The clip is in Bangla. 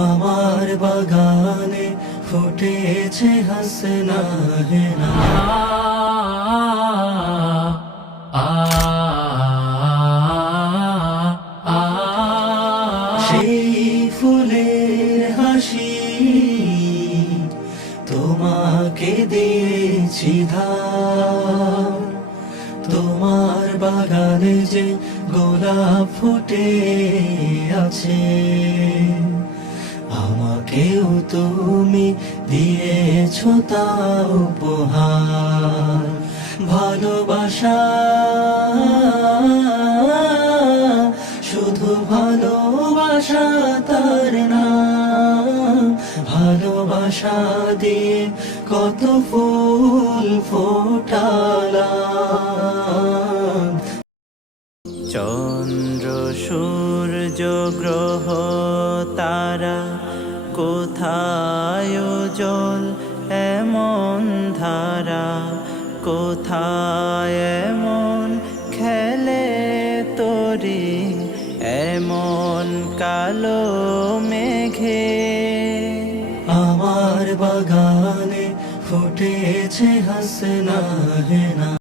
আমার বাগানে ফুটেছে হাসনা হেনা। সেই ফুলের হাসি তোমাকে দিয়েছি ধার। তোমার বাগানে যে গোলাপ ফুটে আছে, আমাকেও তুমি দিয়েছো তা উপহার। ভালোবাসা, শুধু ভালোবাসা তার নাম। ভালোবাসা দিয়ে কত ফুল ফোটালাম। চন্দ্র সূর্য গ্রহ তারা কোথায় জল এমন ধারা, কোথায় এমন খেলে তরি এমন কালো মেঘে। আমার বাগানে ফুটেছে হাসনা হেনা।